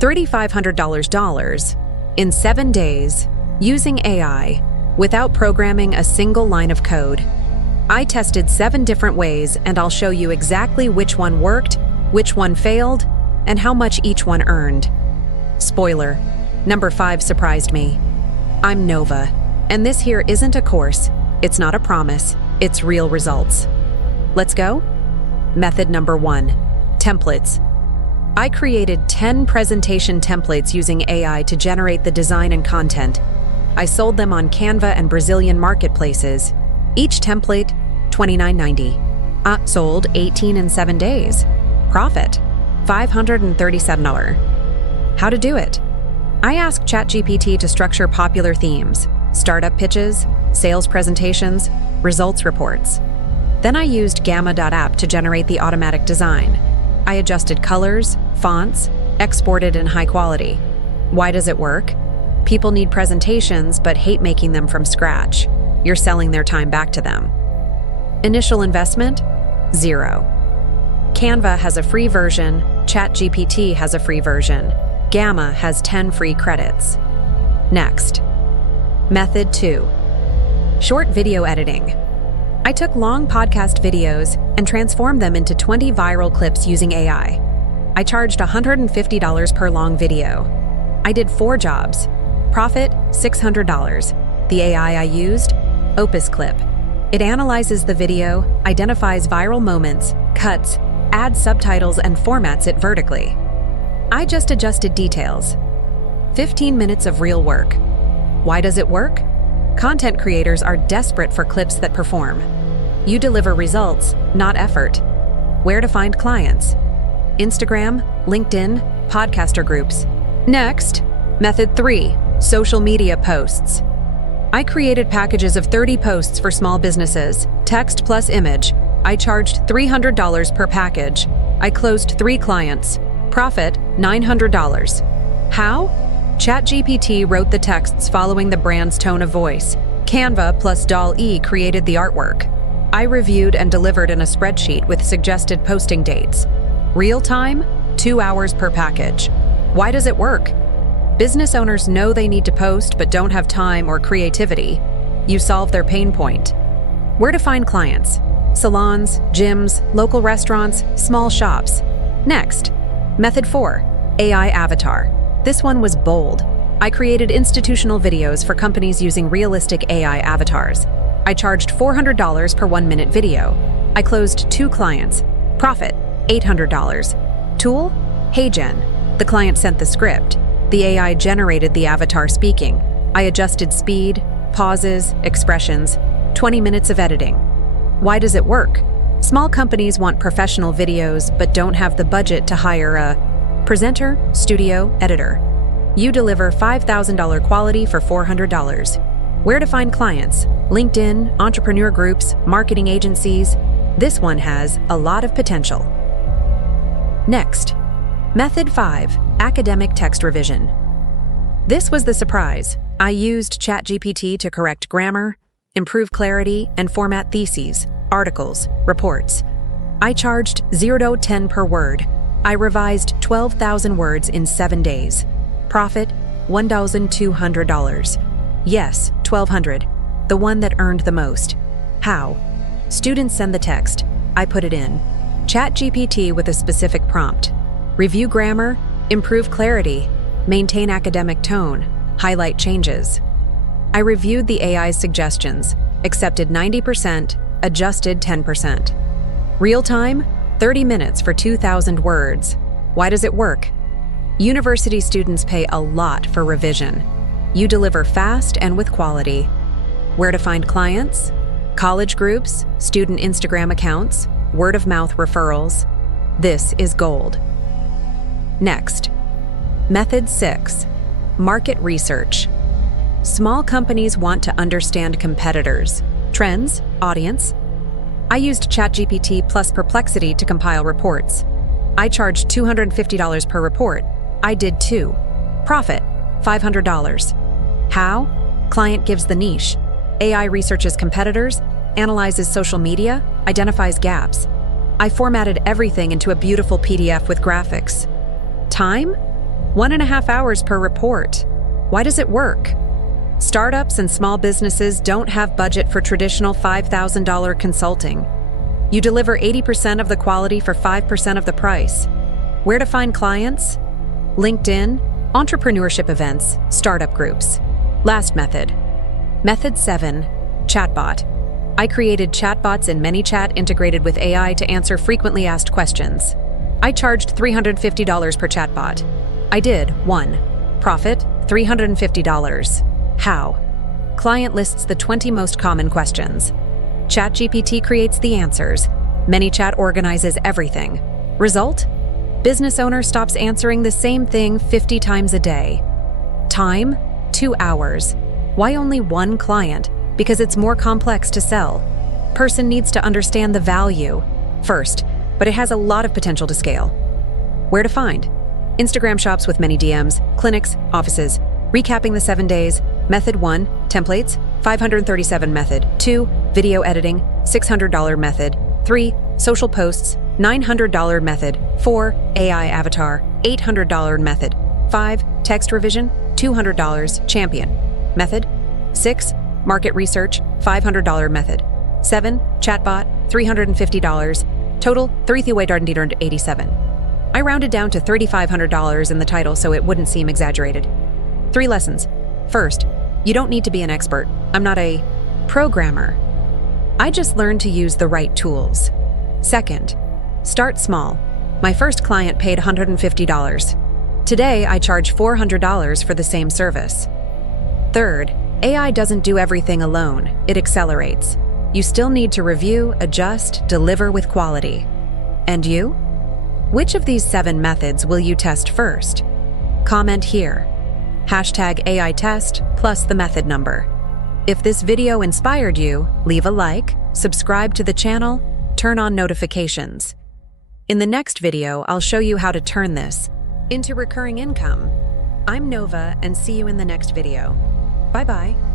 $3,500 in 7 days using AI without programming a single line of code. I tested 7 different ways, and I'll show you exactly which one worked, which one failed, and how much each one earned. Spoiler, number 5 surprised me. I'm Nova, and this here isn't a course, it's not a promise, it's real results. Let's go? Method number 1, templates. I created 10 presentation templates using AI to generate the design and content. I sold them on Canva and Brazilian marketplaces. Each template, $29.90. Sold 18 in 7 days. Profit, $537. How to do it? I asked ChatGPT to structure popular themes, startup pitches, sales presentations, results reports. Then I used Gamma.app to generate the automatic design. I adjusted colors, fonts, exported in high quality. Why does it work? People need presentations but hate making them from scratch. You're selling their time back to them. Initial investment? 0. Canva has a free version, ChatGPT has a free version, Gamma has 10 free credits. Next. Method 2. Short video editing. I took long podcast videos and transformed them into 20 viral clips using AI. I charged $150 per long video. I did 4 jobs. Profit, $600. The AI I used? Opus Clip. It analyzes the video, identifies viral moments, cuts, adds subtitles, and formats it vertically. I just adjusted details. 15 minutes of real work. Why does it work? Content creators are desperate for clips that perform. You deliver results, not effort. Where to find clients? Instagram, LinkedIn, podcaster groups. Next, method 3, social media posts. I created packages of 30 posts for small businesses, text plus image. I charged $300 per package. I closed 3 clients. Profit, $900. How? ChatGPT wrote the texts following the brand's tone of voice. Canva plus DALL-E created the artwork. I reviewed and delivered in a spreadsheet with suggested posting dates. Real time, 2 hours per package. Why does it work? Business owners know they need to post but don't have time or creativity. You solve their pain point. Where to find clients? Salons, gyms, local restaurants, small shops. Next, method 4, AI avatar. This one was bold. I created institutional videos for companies using realistic AI avatars. I charged $400 per 1-minute video. I closed 2 clients. Profit, $800. Tool? HeyGen. The client sent the script. The AI generated the avatar speaking. I adjusted speed, pauses, expressions, 20 minutes of editing. Why does it work? Small companies want professional videos but don't have the budget to hire a presenter, studio, editor. You deliver $5,000 quality for $400. Where to find clients? LinkedIn, entrepreneur groups, marketing agencies. This one has a lot of potential. Next, method 5, academic text revision. This was the surprise. I used ChatGPT to correct grammar, improve clarity, and format theses, articles, reports. I charged $0 per word. I revised 12,000 words in 7 days. Profit, $1,200. Yes, $1,200. The one that earned the most. How? Students send the text. I put it in. ChatGPT with a specific prompt. Review grammar, improve clarity, maintain academic tone, highlight changes. I reviewed the AI's suggestions, accepted 90%, adjusted 10%. Real time, 30 minutes for 2,000 words. Why does it work? University students pay a lot for revision. You deliver fast and with quality. Where to find clients? College groups, student Instagram accounts, word-of-mouth referrals. This is gold. Next, method 6, market research. Small companies want to understand competitors, trends, audience. I used ChatGPT plus Perplexity to compile reports. I charged $250 per report. I did 2. Profit, $500. How? Client gives the niche. AI researches competitors, analyzes social media, identifies gaps. I formatted everything into a beautiful PDF with graphics. Time? 1.5 hours per report. Why does it work? Startups and small businesses don't have budget for traditional $5,000 consulting. You deliver 80% of the quality for 5% of the price. Where to find clients? LinkedIn, entrepreneurship events, startup groups. Last method. Method 7, chatbot. I created chatbots in ManyChat integrated with AI to answer frequently asked questions. I charged $350 per chatbot. I did 1. Profit, $350. How? Client lists the 20 most common questions. ChatGPT creates the answers. ManyChat organizes everything. Result? Business owner stops answering the same thing 50 times a day. Time? 2 hours. Why only one client? Because it's more complex to sell. Person needs to understand the value first, but it has a lot of potential to scale. Where to find? Instagram shops with many DMs, clinics, offices. Recapping the 7 days. Method 1, templates, $537 method. 2, video editing, $600 method. 3, social posts, $900 method. 4, AI avatar, $800 method. 5, text revision, $200 champion method. 6, market research, $500 method. 7, chatbot, $350. Total, $3,387. I rounded down to $3,500 in the title so it wouldn't seem exaggerated. 3 lessons. First, you don't need to be an expert. I'm not a programmer. I just learned to use the right tools. Second, start small. My first client paid $150. Today, I charge $400 for the same service. Third, AI doesn't do everything alone. It accelerates. You still need to review, adjust, deliver with quality. And you? Which of these 7 methods will you test first? Comment here. #AI test plus the method number. If this video inspired you, leave a like, subscribe to the channel, turn on notifications. In the next video, I'll show you how to turn this into recurring income. I'm Nova and see you in the next video. Bye-bye.